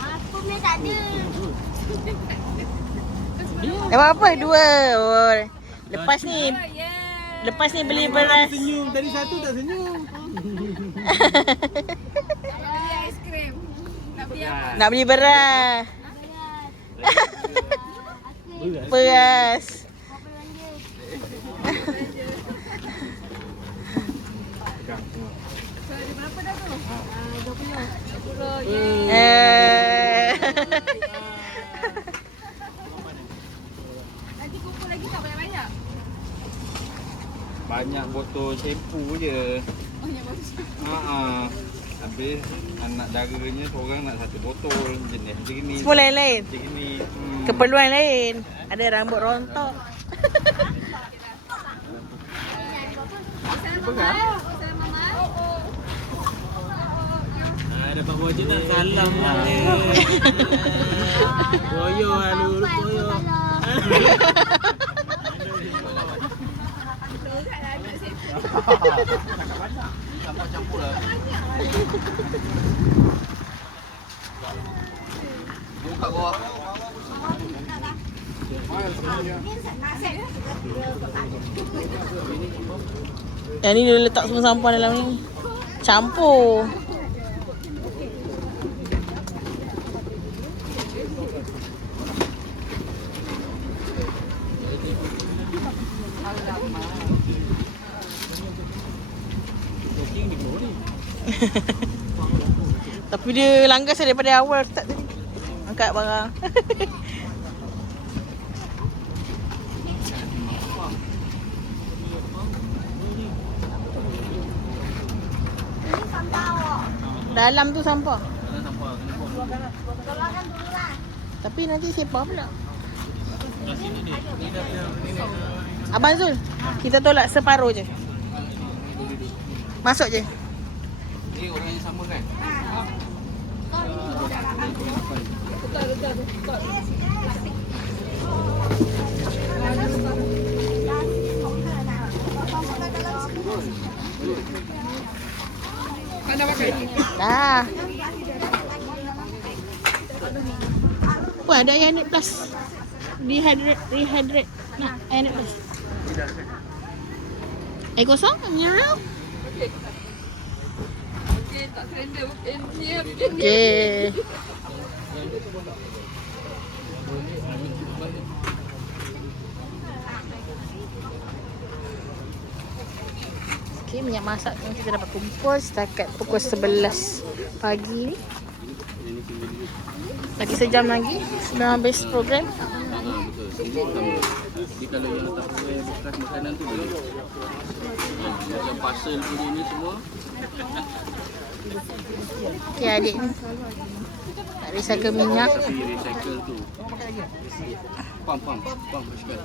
Aku ni tak ada. Dapat apa? Dua. Oh. Lepas ni beli beras. Senyum. Tadi satu tak senyum. Beli aiskrim. Nak beli apa? Nak beli beras. Beras. So, ada berapa dah tu? 20. 20. Nanti kumpul lagi tak banyak-banyak? Banyak botol shampoo je. Banyak botol. Habis anak darahnya seorang nak satu botol jenis macam ni. Semua lain-lain. Macam ni. Keperluan lain. Ada rambut rontok. Salam Mama. Salam Mama. Dapat buah je nak salam dia. Boyo halu boyo. Campur-campur lah. Buka bawah. Yang ni dia letak semua sampah dalam ni. Campur. Tapi dia langgar saya daripada awal start tadi. Angkat barang. Dalam tu sampah. Tapi nanti siapa pula? Abang Zul, kita tolak separuh je. Masuk je. Ni orang yang sama kan? Dah. Wah, ada Yanet Plus. Rehydrate. Nah, Yanet Plus. Air kosong? Mineral? Okey, tak surrender. Okey. Okay. Okay, minyak masak tu kita dapat kumpul setakat pukul 11 pagi ni. Lagi sejam lagi sebelum habis program. Betul. Jadi kalau yang letak bekas makanan tu boleh. Macam parcel punya ni semua. Okay, adik ni nak recycle minyak. Tapi recycle tu. Pam sekali.